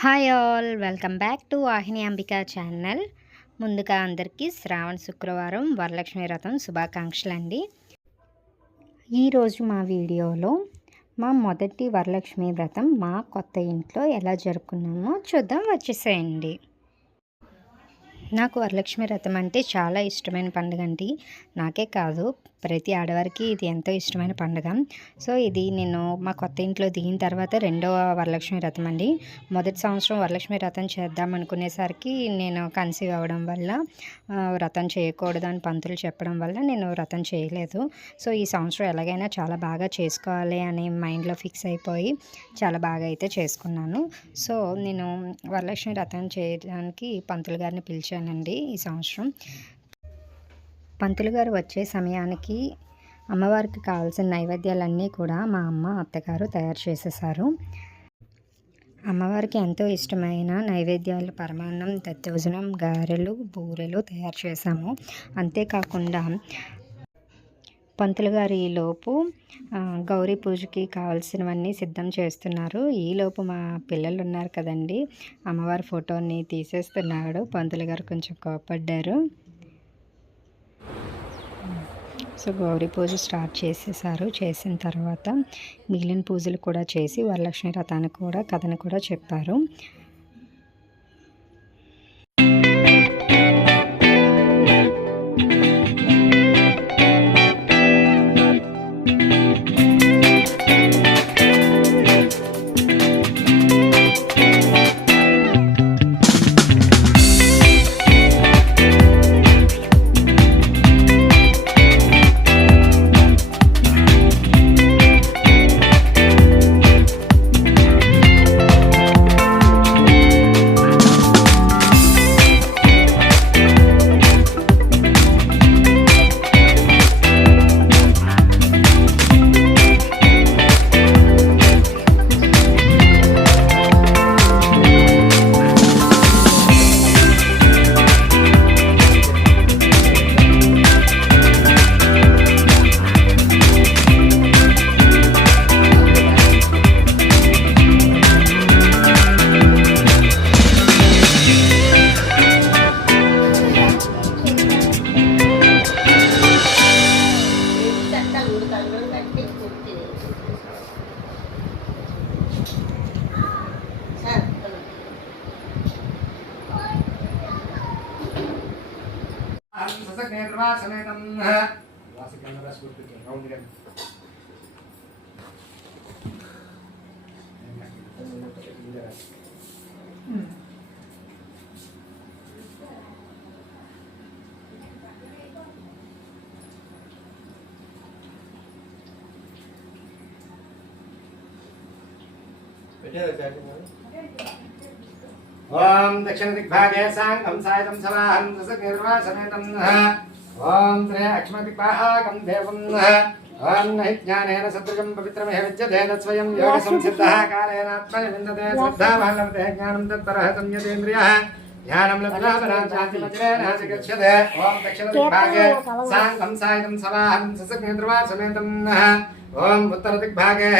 Hi all welcome back to Vahini Ambika channel. ముందుగా అందరికీ శ్రావణ శుక్రవారం వరలక్ష్మి వ్రతం శుభాకాంక్షలు అండి ఈరోజు మా వీడియోలో మా మొదటి వరలక్ష్మి వ్రతం మా కొత్త ఇంట్లో ఎలా జరుపుకున్నామో చూద్దాం వచ్చేసేయండి. నాకు వరలక్ష్మి వ్రతం అంటే చాలా ఇష్టమైన పండుగ అండి. నాకే కాదు ప్రతి ఆడవారికి ఇది ఎంతో ఇష్టమైన పండుగ. సో ఇది నేను మా కొత్త ఇంట్లో దిగిన తర్వాత రెండవ వరలక్ష్మి వ్రతం అండి. మొదటి సంవత్సరం వరలక్ష్మి వ్రతం చేద్దాం అనుకునేసరికి నేను కన్సీవ్ అవ్వడం వల్ల వ్రతం చేయకూడదు అని పంతులు చెప్పడం వల్ల నేను వ్రతం చేయలేదు. సో ఈ సంవత్సరం ఎలాగైనా చాలా బాగా చేసుకోవాలి అనే మైండ్లో ఫిక్స్ అయిపోయి చాలా బాగా అయితే చేసుకున్నాను. సో నేను వరలక్ష్మి వ్రతం చేయడానికి పంతులు గారిని పిలిచానండి ఈ సంవత్సరం. పంతులు గారు వచ్చే సమయానికి అమ్మవారికి కావాల్సిన నైవేద్యాలన్నీ కూడా మా అమ్మ అత్తగారు తయారు చేసేసారు అమ్మవారికి ఎంతో ఇష్టమైన నైవేద్యాలు పరమాన్నం దత్తోజనం గారెలు బూరెలు తయారు చేశాము. అంతేకాకుండా పంతులు గారు ఈలోపు గౌరీ పూజకి కావాల్సినవన్నీ సిద్ధం చేస్తున్నారు. ఈలోపు మా పిల్లలు ఉన్నారు కదండి. అమ్మవారి ఫోటోని తీసేస్తున్నాడు. పంతులు గారు కొంచెం కోపడ్డారు సో గౌరీ పూజ స్టార్ట్ చేసేసారు. చేసిన తర్వాత మిగిలిన పూజలు కూడా చేసి వరలక్ష్మి రథానికి కూడా కథను కూడా చెప్పారు. రౌండ్ ఓం దక్షిణ దిగ్భాగే సాంగం సాయతం సవాహం ససజ్ఞేత్రవాసమేతం ఓం త్రే అక్ష్మ దిగ్భాగం దేవం ఓం నహి జ్ఞానేన సదృగం పవిత్రమిహ విద్యతే తత్స్వయం యోగ సంసిద్ధः కాలేనాత్మని విందతే శ్రద్ధావాన్ లభతే జ్ఞానం తత్పరः సంయతేంద్రియः జ్ఞానం లబ్ధ్వా పరాచాతి వజ్రేణ గచ్చతే ఓం దక్షిణ దిగ్భాగే సాంగం సాయతం సవాహం ససజ్ఞేత్రవాసమేతం ఓం ఉత్తర దిగ్భాగే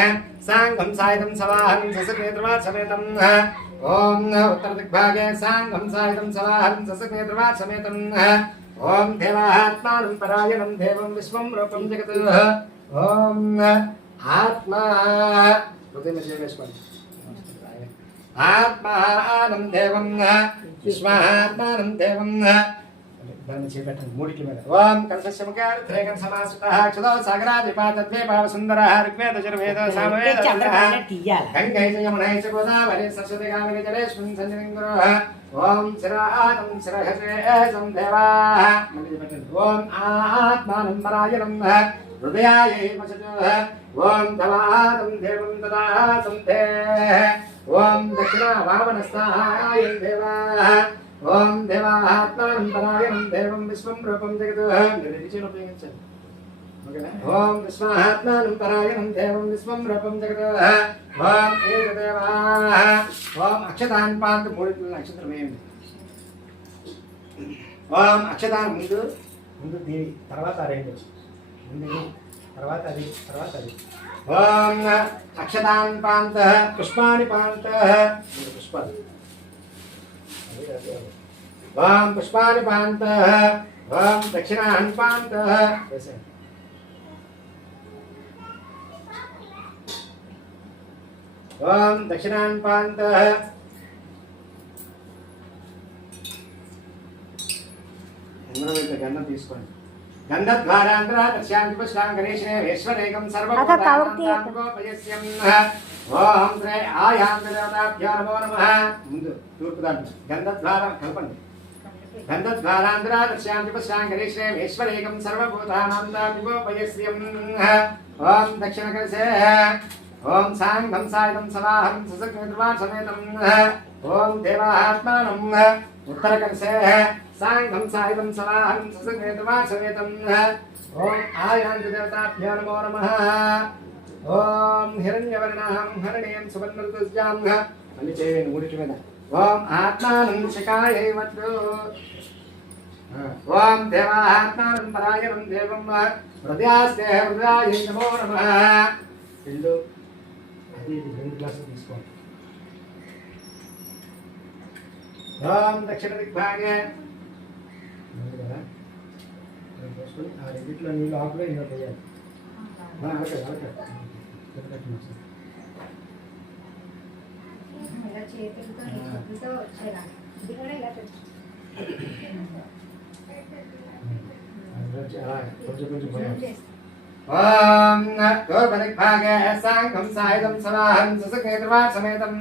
సాంగం సాయతం సవాహం ససజ్ఞేత్రవాసమేతం ఓం ఉత్తర దిగ్భాగే సాంగం సాయుధం సవాహం ససనేత్రవా సమేతం ఓం దేవాత్మానం పరాయణం దేవం విశ్వం రూపం జగత్. ఓం ఆత్మా హృదయం ఆత్మానం దేవం విశ్వాత్మానం దేవం దాన్ని చేపట్టండి మూడికి మీద. ఓం కలశముఖేకం సమాసుత క్షదో సాగరాదిపాతద్వీపావ సుందర ఋగ్వేద జర్వేద సామవేద గంగై చ యమునై చ గోదావరి సరస్వతి కామిని జలేష్మిన్ సంజనిం గురు. ఓం శిరాతం శిరహసేసం దేవా. ఓం ఆత్మానం పరాయణం హృదయాయ వచన ఓం తవాతం దేవం దదాతం తే. ఓం దక్షిణ వామనస్థాయ దేవా. ఓం దేవాత్మానం పరాయణం దేవం విశ్వం రూపం జగత్. నిర్విచయం ఉపయోగించండి ఓం విశ్వాత్మానం పరాయణం దేవం విశ్వం రూపం జగత్. ఓం ఏకదేవా. ఓం అక్షతాన్ పాంత మూడు నక్షత్రం ఏమి ఓం అక్షతాన్ ముందు ముందు దేవి తర్వాత అరేంజ్ ముందు తర్వాత అది తర్వాత అది. ఓం అక్షతాన్ పాంత పుష్పాని పాంత పుష్పాలు అదే, అదే. ఓం పుష్పాని పాంత ఓం దక్షిణాన్ పాంత వేసేయండి. ఓం దక్షిణాన్ పాంత అందరూ ఇట్లా గంధం తీసుకోండి గంధద్వారాంధ్ర దర్శాంతి పుష్పాం గణేశేశ్వరేకం సర్వోపయస్యం ఓం శ్రీ ఆయాంత దేవతాభ్యో నమో నమ ముందు తూర్పు దాంట్లో గంధద్వారం కలపండి గంధద్వారాంధ్ర దర్శాంతి పుష్పాం గణేశేశ్వరేకం సర్వభూతానాంతాభిమోపయస్యం ఓం దక్షిణ కలశే ఓం సాంగం సాయుధం సమాహం ససగ్నిర్వాణ సమేతం ఓం దేవాత్మానం ఉత్తర కలశే సాంగం సాయుధం సమాహం ససగ్నిర్వాణ సమేతం ఓం ఆయాంతి దేవతాభ్యో నమో నమః ఓం ఆత్మానం శికాయ వద్దు ఓం దేవాత్మానం పరాయణం దేవం హృదయాస్తే హృదయాయ నమో నమః రెండు రెండు గ్లాసులు తీసుకోండి ఓం దక్షిణ దిగ్భాగే కదా ఆ రెండిట్లో నీళ్ళు ఆకులో ఇందులో వేయాలి పెద్దపెట్టిన ఒకసారి. ఇలా చేతులతో చేతులతో వచ్చేలాగా ఇది కూడా ఇలా కొంచెం కొంచెం ॐ दोर्वदिग्भागे साङ्खं सायुधं सवाहं ससकेतृवासमेतम्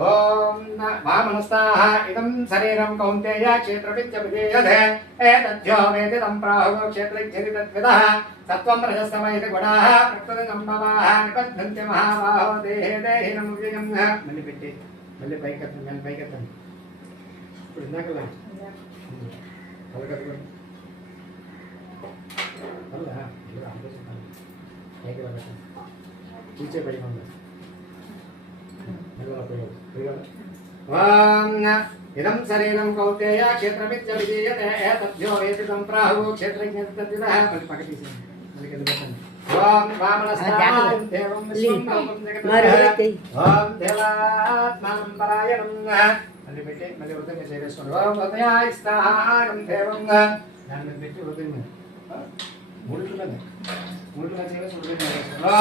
ॐ वामनस्ताः इदं शरीरं कौन्तेय क्षेत्रविद्यविधेयते एतद्यो वेति तं प्राहुः क्षेत्रज्ञति तद्विदः सत्त्वं रजस्तम इति गुणाः प्रकृतिसम्भवाः निबध्नन्ति महाबाहो देहे देहिनं व्ययं మళ్ళీ పెట్టి మళ్ళీ పైకి ఎత్తండి మళ్ళీ పైకి ఎత్తండి ఇప్పుడు ఇందాక అలా కదా అలా కూర్చోబడి ఇదం శరీరం కౌతేయ క్షేత్రమిత్య విధీయతే ఏతద్యో వేదితం ప్రాహు క్షేత్రజ్ఞతదిదః పది ఓం వామనస్థాయం దేవం విశ్వం మరుగతి ఓం దేవాత్మనం పరాయణం మళ్ళీ పెట్టి మళ్ళీ హృదయం చేరేసుకోండి ఓం హృదయాయ స్థానం దేవం దాని పెట్టి హృదయం మూడు ఓం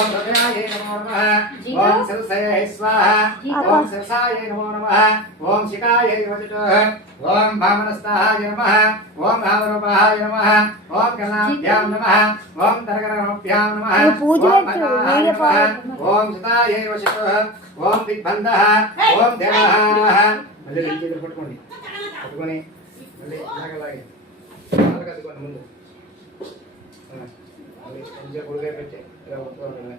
హృదయాయ నమో నమః. ఓం శిరసయ స్వాహ ఓం శిరసాయ నమో. నమః ఓం శిఖాయ వజట ఓం భామనస్థాయ నమః. ఓం భావరూపాయ నమః. ఓం కలాభ్యాం నమః ఓం తరగరభ్యాం నమః ఓం వీడియో నమః. ఓం సుతాయ వశిత ఓం దిగ్బంధ. ఓం దేవ. మళ్ళీ పట్టుకోండి. పట్టుకొని మళ్ళీ ముందు. ఆ, మళ్ళీ కొంచెం గుడిగా పెట్టి ఇలా ఒప్పుకోండి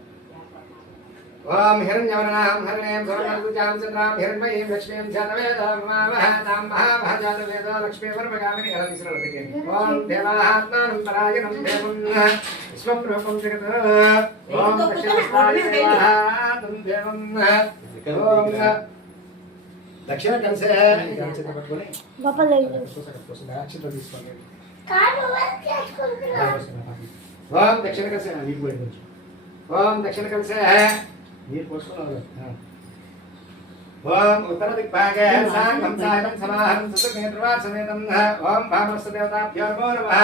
ఓం హిరణ్యవర్ణాం హరణేం స్వర్ణర్గుజాం చంద్రాం హిరణ్మయీం లక్ష్మీం జాతవేదాం మహామహాతాం మహామహాజాతవేదో లక్ష్మీవర్మగామిని ఎలా తీసుకురాలి పెట్టండి ఓం దేవాత్మానం పరాయణం దేవం విశ్వరూపం జగత్ ఓం దక్షిణస్థాయ దేవాహాతం దేవం ఓం దక్షిణ కలిసే కలిసి పట్టుకొని గొప్ప లేదు అక్షంతో తీసుకోండి కాదు చేసుకుంటున్నా ఓం దక్షిణ కలిసే నీకు పోయి కొంచెం. ఓం దక్షిణ కలిసే నీరు పోసుకున్నావు ఓం ఉత్తర దిక్భాగే సాంగం సాయం సమాహం సుతనేత్రవా సమేతం ఓం భామస్త దేవతాభ్యో నమో నమః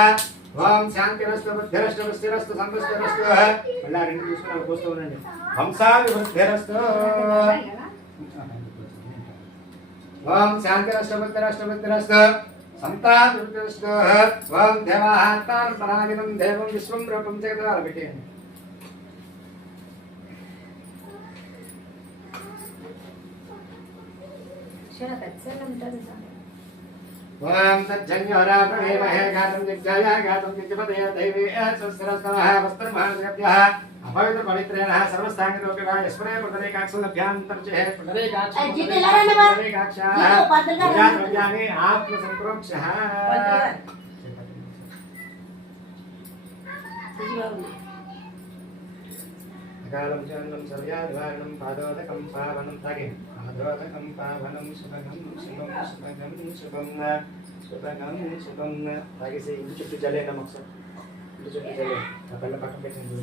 ఓం శాంతిరస్తు బుద్ధిరస్తు పుష్టిరస్తు సంతృష్టిరస్తు మళ్ళీ ఆ రెండు పోస్తూ ఉండండి ఓం శాంతిరస్తు బుద్ధిరస్తు బుద్ధిరస్తు. సంతాభివృద్ధిరస్తు ఓం దేవాత్మానం పరాగినం దేవం విశ్వం రూపం జగదాలు పెట్టేయండి చాలా పెద్దగా ఉంటుంది సార్. ఓం తజ్జన్యోరా ప్రణేమహే గాతం దిగ్జాయ గాతం దిగ్జపదయ దైవే సుస్రస్తమః వస్త్రమహాజగభ్యः అపవిత్ర పవిత్రేణ సర్వస్థాంగిలోకివా యస్మరే పునరేకాక్షులభ్యాంతర్చే అజ్జి పిల్లలండి బా. పునరేకాక్షాः ఇదిగో పంతులు గారు రండి. ప్రజాద్రవ్యాన్ని ఆత్మసంప్రోక్షः అకాలం చందం సర్యానివారణం పాదోదకం పావనం తాగే పాదోదకం పావనం సుభగం శుభం సుభగం శుభం సుభగం శుభం తాగేసి ఇంటి చుట్టూ జల్లేండి ఒకసారి ఇటు చెప్పు చెల్లి. ఆ పళ్ళెం పక్కన పెట్టండి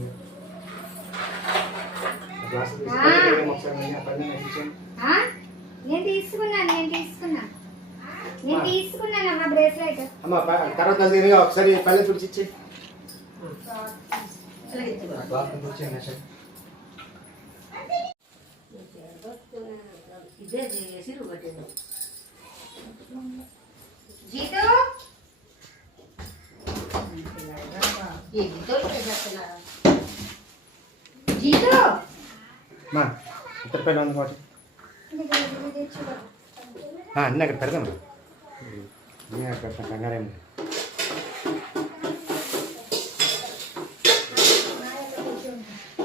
నేను తీసుకున్నాను నేను తీసుకున్నా. నేను తీసుకున్నాను అమ్మ బ్రేస్లెట్. అమ్మ తర్వాత తిరిగి ఒకసారి పళ్ళెం తుడిచిచ్చి. ఇదే చేసి రుబ్బట్టింది జీతు? ఇదితో చేస్తున్నారా జీతు మా పళ్ళెం ఉంది ఆ, అన్నీ అక్కడ పెడదాం అన్నీ అక్కడ పెడతాం కంగారేం లేదు. మధ్యలో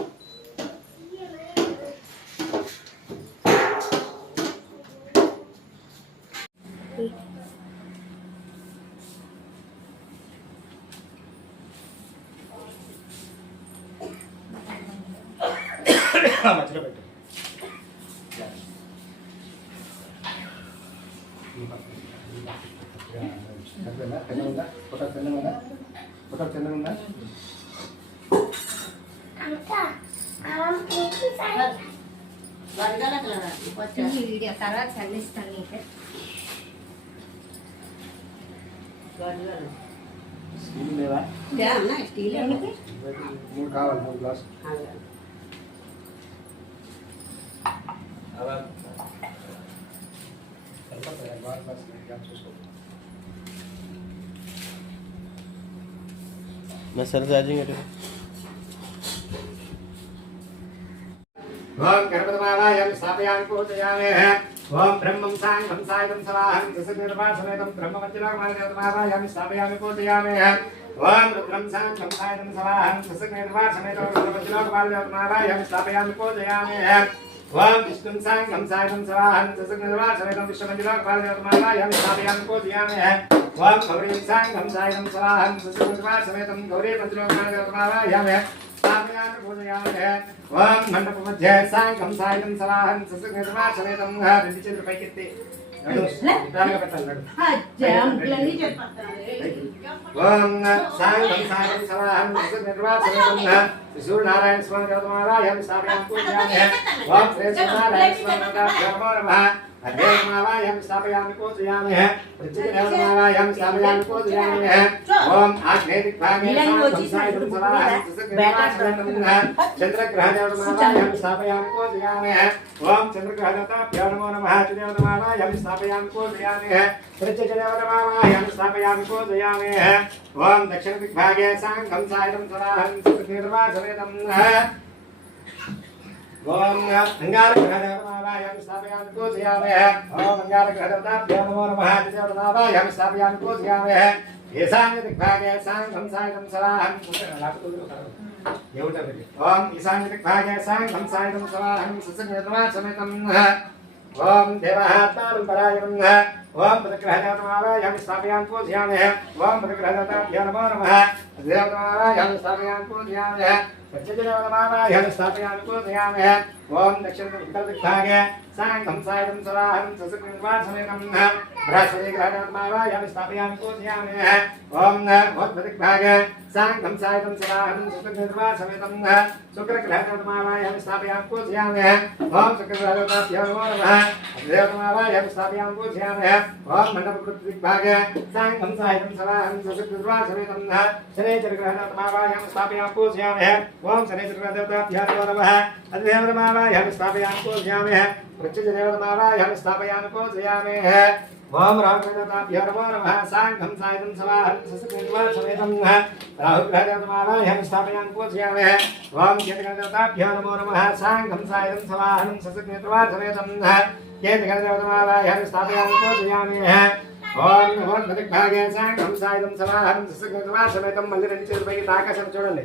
పెట్టు పెద్దదా? పెద్దగా ఉందా? ఫోటో చిన్నగా ఉందా? ఫోటో చిన్నగా ఉందా? అంతా ఆమె పూర్తి సాయి వరగల ఈ వీడియో తర్వాత చల్లిస్తాను నీకు స్టీల్ లేవా? స్టీల్? మూడు కావాలి మూడు గ్లాస్ मैं सर से आ जाएँगे ओम गर्भद्वारायं स्थापयामि पूजयामेः ओम ब्रह्मंसाय हंसायं सवाहं दशे निर्वासमेतं ब्रह्मवज्रमानयतमारायामि स्थापयामि पूजयामेः ओम ब्रह्म सांग हम सायम सवाहन जस निर्वाण रुद्रंसाय हंसायं सवाहं दशे निर्वासमेतं ब्रह्मवज्रमानयतमारायामि स्थापयामि पूजयामेः ओम विष्णु सांग हम सायम सवाहन जस निर्वाण समेतम विष्णुंसाय हंसायं सवाहं यम निर्वासमेतं को स्थापयामि पूजयामेः బ్రహ్మం సాంగం సాయుధం సవాహం దశనిర్వాసమేతం బ్రహ్మవజ్రామాలయామి స్థాపయామి పూజయామి ఓం రుద్రం సాంగం సాయుధం సవాహం దశనిర్వాసమేతం బ్రహ్మవజ్రామాలయామి స్థాపయామి పూజయామి ఓం సాంగం సాయుధం సవాహం దశనిర్వాసమేతం విశ్వమంజరామాలయామి స్థాపయామి పూజయామి ఓం గౌరీం సాంగం సాయుధం సవాహం దశనిర్వాసమేతం గౌరీ మంజరామాలయామి స్థాపయామి పూజయామి ఓం మండప మధ్య సాంగం సాయుధం సవాహం ససునిర్వాసనేతం రెండు చేతులు పైకెత్తి నడు. నిదానంగా పెట్టాలి, నడు. జంప్లన్నీ చెప్పారు ఓం సాంగం సాయుధం సవాహం ససునిర్వాసనేతం సూర్యనారాయణ స్వామి గౌతమాలయం స్థాపయామి పూజయామి ఓం శ్రీ సూర్యనారాయణ స్వామి గౌతమాలయం నమః అధ్యయమాలయం స్థాపయామి పూజయామి ప్రత్యేకదేవమాలయం స్థాపయామి పూజయామి ఓం ఆగ్నేయదిగ్భాగే సాంగం సాయుధం సవాహం ససునిర్వాసనేతం చంద్రగ్రహదేవతమాలయం స్థాపయామి పూజయామి ఓం చంద్రగ్రహదేవతాభ్యో నమో నమః చదేవతమాలయం స్థాపయామి పూజయామి ప్రత్యేకదేవతమాలయం స్థాపయామి పూజయామి ఓం దక్షిణ దిగ్భాగే సాంగం సాయుధం సవాహం ససునిర్వాసనేతం ఓం అంగారగ్రహదేవతమాలయం స్థాపయామి పూజయామి. ఓం అంగారగ్రహదేవతాభ్యో నమో నమః. చదేవతమాలయం స్థాపయామి పూజయామి. ఈశాన్య దిగ్భాగే సాంగం సాయుధం సవాహం ఏమిటది? ఓం ఈశాన్య దిగ్భాగే సాంగం సాయుధం సవాహం ససునిర్వాసనేతం ఓం దేవహాత్మానం పరాయణం ఓం పదగ్రహదేవతమాలయం స్థాపయామి పూజయామే ఓం పదగ్రహదేవతాభ్యో నమో నమ. నమః దేవతమాలయం పూజయామే ప్రత్యేక ప్రత్యేకదేవతమాలయం స్థాపయామి పూజయామే ఓం దక్షిణ సాంగం సాయుధం సవాహం ససునిర్వాసనేతం బృహస్పతి గ్రహదేవతమాలయం స్థాపయామి పూజయామి ఓం భోద్భదిగ్భాగే సాంగం సాయుధం సవాహం ససునిర్వాసనేతం శుక్రగ్రహదేవతమాలయం స్థాపయామి పూజయామి ఓం శుక్రగ్రహదేవతాభ్యో నమో నమః దేవతమాలయం స్థాపయామి పూజయామి ఓం మండపకృతిగ్భాగే సాంగం సాయుధం సవాహం ససునిర్వాసనేతం శనేశ్వరగ్రహదేవతమాలయం స్థాపయామి పూజయామి ఓం శనేశ్వరగ్రహదేవతాభ్యో నమో నమః అదేవతమాలయం స్థాపయామి పూజయామి ప్రత్యుజదేవతమాలయం స్థాపయామి పూజయామి ఓం రామకృతాభ్యో నమో నమః సాంఘం సాయుధం సవాహం ససునిర్వాసనేతం రాహుగ్రహదేవతమాలయం స్థాపయామి పూజయామి ఓం కేతగణదేవతాభ్యో నమో నమః సాంఘం సాయుధం సవాహం ససునిర్వాసనేతం కేతగణదేవతమాలయం స్థాపయామి పూజయామి ఓం నమో దిగ్భాగే సాంఘం సాయుధం సవాహం ససునిర్వాసనేతం మళ్ళీ రెండు చేతులపైకి ఆకాశం చూడండి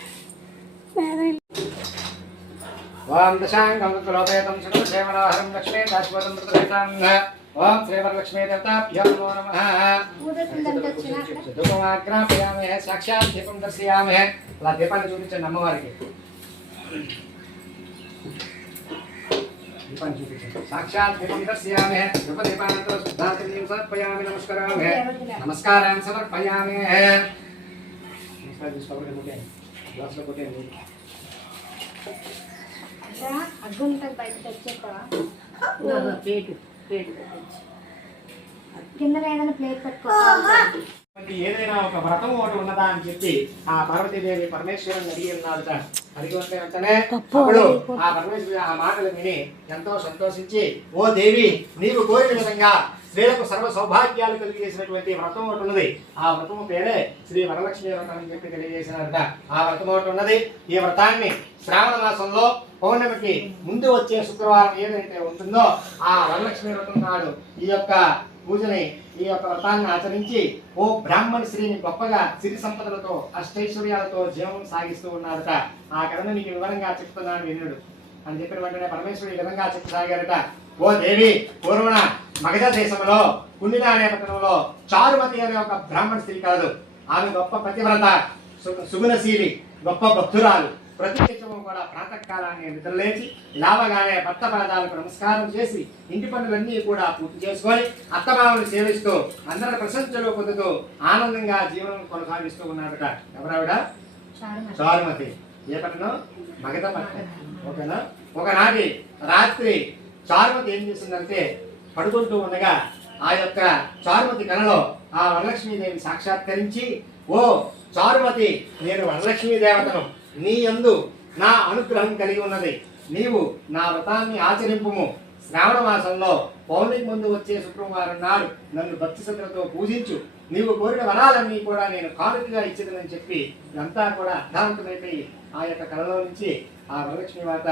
అష్టైశ్వర ఓం దశాంగం లోపేతం సుఖసేవనాహరం లక్ష్మీ దాశవతం ప్రతిష్టాన్ ఓం శ్రీవరలక్ష్మీ దేవతాభ్యో నమో నమః ధూపమాగ్రాపయామే సాక్షాత్ దీపం దర్శయామే అలా దీపాన్ని చూపించండి అమ్మవారికి దీపాన్ని చూపించండి సాక్షాత్ దీపం దర్శయామే ధూపదీపానంతరం శుద్ధాంతర్యం సమర్పయామి నమస్కరామే నమస్కారాన్ని సమర్పయామి నమస్కారం తీసుకోవాలి కొట్టేయండి గ్లాస్లో కొట్టేయండి అగ్గుంటుంది బయట పేటు పేటు పెట్టచ్చు కింద ఏదైనా ప్లేట్ పెట్టుకో. అంటే ఏదైనా ఒక వ్రతం ఒకటి ఉన్నదా అని చెప్పి ఆ పార్వతీదేవి పరమేశ్వరుని అడిగి ఉన్నాడు అడిగి ఉంటే వెంటనే అప్పుడు ఆ పరమేశ్వరి ఆ మాటలు విని ఎంతో సంతోషించి ఓ దేవి నీవు కోరిన విధంగా స్త్రీలకు సర్వ సౌభాగ్యాలు కలిగేసినటువంటి వ్రతం ఒకటి ఉన్నది. ఆ వ్రతము పేరే శ్రీ వరలక్ష్మి వ్రతం అని చెప్పి తెలియజేసినారట ఆ వ్రతం ఒకటి ఉన్నది. ఈ వ్రతాన్ని శ్రావణ మాసంలో పౌర్ణమికి ముందు వచ్చే శుక్రవారం ఏదైతే ఉంటుందో ఆ వరలక్ష్మి వ్రతం నాడు ఈ యొక్క పూజని ఈ యొక్క వ్రతాన్ని ఆచరించి ఓ బ్రాహ్మణ శ్రీని గొప్పగా సిరి సంపదలతో అష్టైశ్వర్యాలతో జీవనం సాగిస్తూ ఉన్నారట. ఆ కథను నీకు వివరంగా చెప్తున్నాను వినుడు అని చెప్పిన వెంటనే పరమేశ్వరుడు ఈ విధంగా చెప్పసాగారట ఓ దేవి పూర్వణ మగధ దేశంలో కుండిన అనే పట్టణంలో చారుమతి అనే ఒక బ్రాహ్మణ స్త్రీ కాదు. ఆమె గొప్ప పతివ్రత సుగుణశీలి గొప్ప భక్తురాలు. ప్రతి నిత్యము కూడా ప్రాతకాలాన్ని నిద్రలేచి లావగానే భర్త పాదాలకు నమస్కారం చేసి ఇంటి పనులన్నీ కూడా పూర్తి చేసుకొని అత్తమామని సేవిస్తూ అందరి ప్రశంసలు పొందుతూ ఆనందంగా జీవనం కొనసాగిస్తూ ఉన్నారట ఎవరావిడ చారుమతి. ఏ పట్టణం? మగధ పట్టణం. ఓకేనా? ఒకనాటి రాత్రి చారుమతి ఏం చేసిందంటే పడుకుంటూ ఉండగా ఆ యొక్క చారుమతి కళలో ఆ వరలక్ష్మీదేవి సాక్షాత్కరించి ఓ చారుమతి నేను వరలక్ష్మీ దేవతను నీ యందు నా అనుగ్రహం కలిగి ఉన్నది. నీవు నా వ్రతాన్ని ఆచరింపుము. శ్రావణ మాసంలో పౌర్ణమి ముందు వచ్చే శుక్రవారం నాడు నన్ను భక్తి శ్రద్ధలతో పూజించు. నీవు కోరిన వరాలన్నీ కూడా నేను కానుకగా ఇచ్చేదనని చెప్పి ఇదంతా కూడా అర్థవంతమైపోయి ఆ యొక్క కళలో నుంచి ఆ వరలక్ష్మి వాత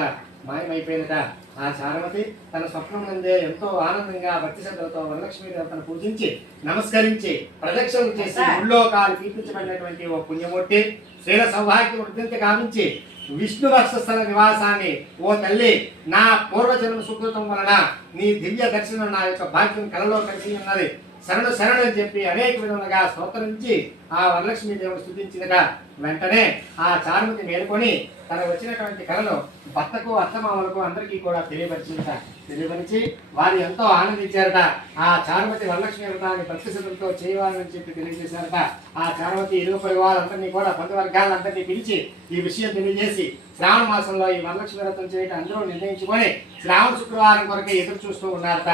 మాయమైపోయిందట ఆ చారవతి తన స్వప్నం నందే ఎంతో ఆనందంగా భక్తి శ్రద్ధలతో వరలక్ష్మి దేవతను పూజించి నమస్కరించి ప్రదక్షిణలు చేసి గుళ్ళో కాలు కీర్తించబడినటువంటి ఓ పుణ్యమూర్తి. శ్రీల సౌభాగ్యం వృద్ధించి గావించి విష్ణు వక్షస్థల నివాసాన్ని ఓ తల్లి నా పూర్వజన్మ సుకృతం వలన నీ దివ్య దర్శనం నా యొక్క భాగ్యం కలలో కలిసి ఉన్నది. శరణు శరణు అని చెప్పి అనేక విధములుగా స్తోత్రించి ఆ వరలక్ష్మీ దేవుడు స్థుతించినట వెంటనే ఆ చారుమతి మేలుకొని తన వచ్చినటువంటి కళను భర్తకు అత్తమామలకు అందరికీ కూడా తెలియపరిచిందట. తెలియపరిచి వారు ఎంతో ఆనందించారట. ఆ చారుమతి వరలక్ష్మి వ్రతాన్ని భక్తి శ్రద్ధలతో చేయాలని చెప్పి తెలియజేశారట. ఆ చారుమతి ఇరుగు పరివారందరినీ కూడా బంధువర్గాలందరినీ పిలిచి ఈ విషయం తెలియజేసి శ్రావణ మాసంలో ఈ వరలక్ష్మి వ్రతం చేయడం అందరూ నిర్ణయించుకొని శ్రావణ శుక్రవారం కొరకే ఎదురు చూస్తూ ఉన్నారట.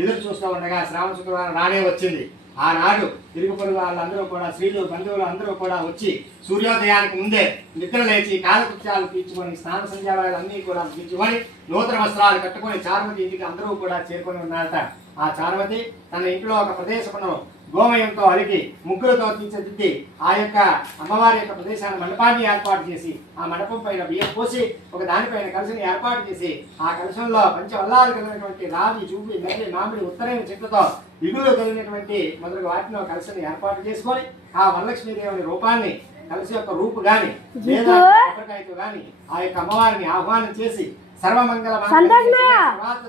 ఎదురు చూస్తూ ఉండగా శ్రావణ శుక్రవారం నాడే వచ్చింది. ఆనాడు తిరుగు పొరుగు వాళ్ళందరూ కూడా స్త్రీలు బంధువులు అందరూ కూడా వచ్చి సూర్యోదయానికి ముందే నిద్ర లేచి కాలకృత్యాలు తీర్చుకొని స్నాన సంధ్యావాలు అన్నీ కూడా తీర్చుకొని నూతన వస్త్రాలు కట్టుకొని చారుమతి ఇంటికి అందరూ కూడా చేరుకొని ఉన్నారట. ఆ చారుమతి తన ఇంట్లో ఒక ప్రదేశమును గోమయంతో అలికి ముగ్గులతో తీర్చిదిద్ది ఆ యొక్క అమ్మవారి యొక్క ప్రదేశాన్ని మండపాన్ని ఏర్పాటు చేసి ఆ మండపం పైన బియ్యం పోసి ఒక దానిపైన కలశని ఏర్పాటు చేసి ఆ కలశంలో పంచవల్లాలు కలిగినటువంటి రావి చూపి మెల్లి మామిడి ఉత్తరైన చెట్లతో ఇగులు కలిగినటువంటి మొదలగు వాటిలో కలశని ఏర్పాటు చేసుకొని ఆ వరలక్ష్మీదేవుని రూపాన్ని కలశ యొక్క రూపు గాని లేదా కొబ్బరికాయతో గాని ఆ యొక్క అమ్మవారిని ఆహ్వానం చేసి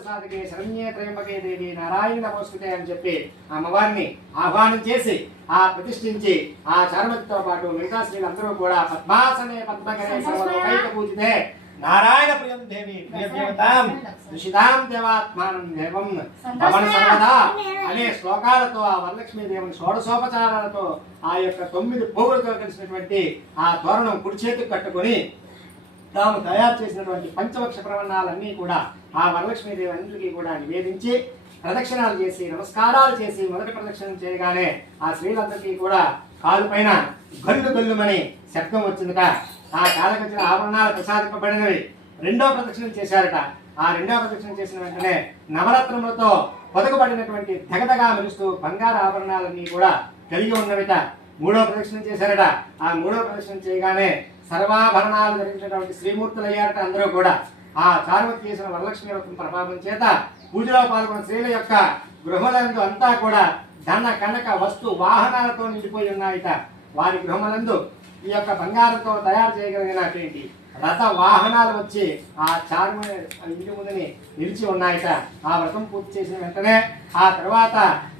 సాధకే శరణ్యే త్రయంబకే దేవి నారాయణ నమోస్తుతే అని చెప్పి ఆ అమ్మవారిని ఆహ్వానం చేసి ఆ ప్రతిష్ఠించి ఆ చారుమతితో పాటు మిగతా స్త్రీలందరూ కూడా పద్మాసనే సర్వలోకైక పూజితే నారాయణ ప్రియం దేవి ప్రియ దేవతాం ఋషిదాం దేవాత్మానం దేవం భవన సర్వదా అనే శ్లోకాలతో ఆ వరలక్ష్మీ దేవుని షోడశోపచారాలతో ఆ యొక్క తొమ్మిది పోగులతో కలిసినటువంటి ఆ తోరణం కుడి చేతికి కట్టుకొని తాము తయారు చేసినటువంటి పంచవక్ష ప్రవణాలన్నీ కూడా ఆ వరలక్ష్మీదేవి అందరికీ కూడా నివేదించి ప్రదక్షిణాలు చేసి నమస్కారాలు చేసి మొదటి ప్రదక్షిణం చేయగానే ఆ స్త్రీలందరికీ కూడా కాలు పైన గల్లు గల్లుమని శబ్దం వచ్చిందట. ఆ కాళ్ళకి ఆభరణాలు ప్రసాదింపబడినవి. రెండో ప్రదక్షిణం చేశారట. ఆ రెండో ప్రదక్షిణం చేసిన వెంటనే నవరత్నములతో పొదగబడినటువంటి దగదగా మెరుస్తూ బంగారు ఆభరణాలన్నీ కూడా కలిగి ఉన్నవిట. మూడో ప్రదక్షిణం చేశారట. ఆ మూడో ప్రదక్షిణం చేయగానే సర్వాభరణాలు ధరించినటువంటి శ్రీమూర్తులు అయ్యారట అందరూ కూడా. ఆ చారుమతి చేసిన వరలక్ష్మి వ్రతం ప్రభావం చేత పూజలో పాల్గొన్న స్త్రీల యొక్క గృహలందు అంతా కూడా ధన కనక వస్తు వాహనాలతో నిండిపోయి ఉన్నాయట. వారి గృహములందు ఈ యొక్క బంగారంతో తయారు చేయగలిగినటువంటి రథ వాహనాలు వచ్చి ఆ చారు ఇంటి ముందుని నిలిచి ఉన్నాయట. ఆ వ్రతం పూర్తి చేసిన వెంటనే ఆ తర్వాత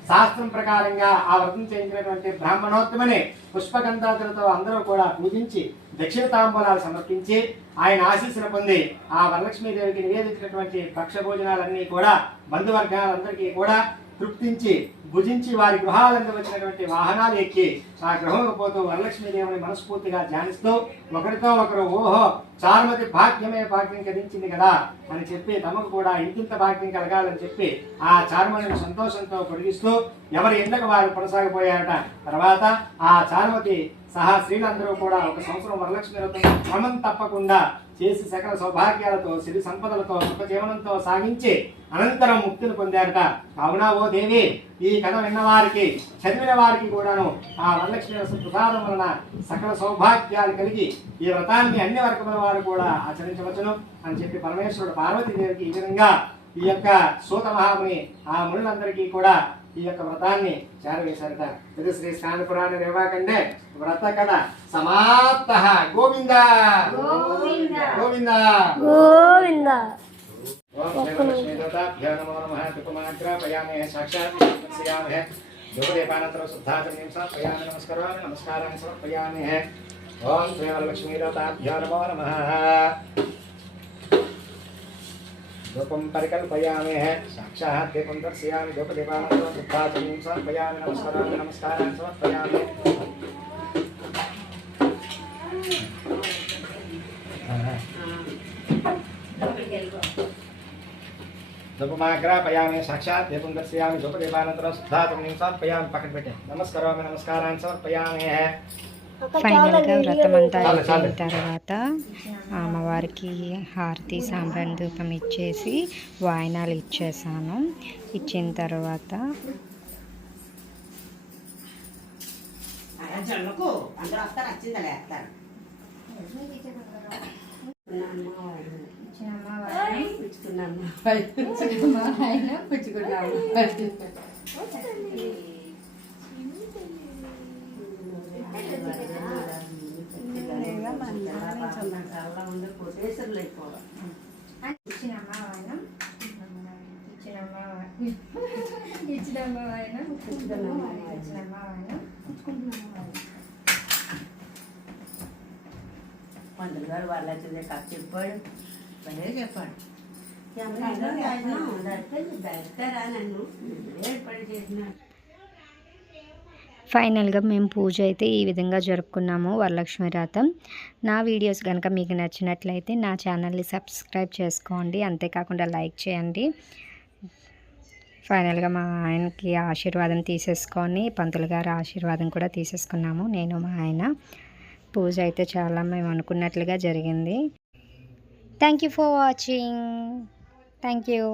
శాస్త్రం ప్రకారంగా ఆ వ్రతం చేయించినటువంటి బ్రాహ్మణోత్తమని పుష్పగంధాదులతో అందరూ కూడా పూజించి దక్షిణ తాంబూలాలు సమర్పించి ఆయన ఆశీస్సును పొంది ఆ వరలక్ష్మీదేవికి నివేదించినటువంటి పక్ష భోజనాలన్నీ కూడా బంధువర్గాలందరికీ కూడా తృప్తించి భుజించి వారి గృహాలందు వచ్చినటువంటి వాహనాలు ఎక్కి ఆ గృహంలో పోతూ వరలక్ష్మీదేవిని మనస్ఫూర్తిగా ధ్యానిస్తూ ఒకరితో ఒకరు ఓహో చారుమతి భాగ్యమే భాగ్యం కలిగించింది కదా అని చెప్పి తమకు కూడా ఇంతింత భాగ్యం కలగాలని చెప్పి ఆ చారుమతిని సంతోషంతో పొడిగిస్తూ ఎవరి ఎందుకు వారు కొనసాగిపోయారట. తర్వాత ఆ చారుమతి సహా స్త్రీలందరూ కూడా ఒక సంవత్సరం వరలక్ష్మి వ్రతం క్రమం తప్పకుండా చేసి సకల సౌభాగ్యాలతో సిరి సంపదలతో సుఖజీవనంతో సాగించి అనంతరం ముక్తిని పొందారట. కావున ఓ దేవి ఈ కథ విన్న వారికి చదివిన వారికి కూడాను ఆ వరలక్ష్మి ప్రసాదం వలన సకల సౌభాగ్యాలు కలిగి ఈ వ్రతాన్ని అన్ని వర్గముల వారు కూడా ఆచరించవచ్చును అని చెప్పి పరమేశ్వరుడు పార్వతీదేవికి ఈ విధంగా ఈ యొక్క సూత మహాముని ఆ మునులందరికీ కూడా ఈ యొక్క వ్రతాన్ని చేరవేశారట. ఇది శ్రీ స్కాంద పురాణ నిర్వాకండే వ్రత కథ. సమాప్త. గోవింద. గోవింద. గోవింద. గోవింద. ఓం శ్రీలక్ష్మీదేవతాభ్యో నమో నమః. తుకుమాగ్రాపయామే సాక్షాత్ దర్శయామహే ధూపదీపానంతరం శుద్ధాచమయం సమర్పయామి. ఓం శ్రీలక్ష్మీదేవతాభ్యో నమో నమః. धूपं परिकल्पयामि साक्षात् दीपं दर्शयामि धूपदीपानन्तरं शुद्धाचमयं समर्पयामि नमस्कारामि नमस्कारान् बेटे नमस्करोमि नमस्कारान् समर्पयामि ఫైనల్గా వ్రతం అంతా. అయిపోయిన తర్వాత అమ్మవారికి హారతి సాంబ్రాణి ధూపం ఇచ్చేసి వాయినాలు ఇచ్చేసాను. ఇచ్చిన తర్వాత అలా జొన్నకు అందరూ వస్తారు వచ్చిందా లేస్తారు కోటేశ్వరులు అయిపోవాలి పంతులు గారు వాళ్ళు వచ్చిందే కథ చెప్పాడు భలే చెప్పాడు పెడతారా నన్ను ఏర్పాటు చేసినాడు ఫైనల్గా మేము పూజ అయితే ఈ విధంగా జరుపుకున్నాము వరలక్ష్మి వ్రతం. నా వీడియోస్ కనుక మీకు నచ్చినట్లయితే నా ఛానల్ని సబ్స్క్రైబ్ చేసుకోండి. అంతేకాకుండా లైక్ చేయండి. ఫైనల్గా మా ఆయనకి ఆశీర్వాదం తీసేసుకొని పంతులు గారి ఆశీర్వాదం కూడా తీసేసుకున్నాము. నేను మా ఆయన. పూజ అయితే చాలా మేము అనుకున్నట్లుగా జరిగింది. Thank you for watching thank you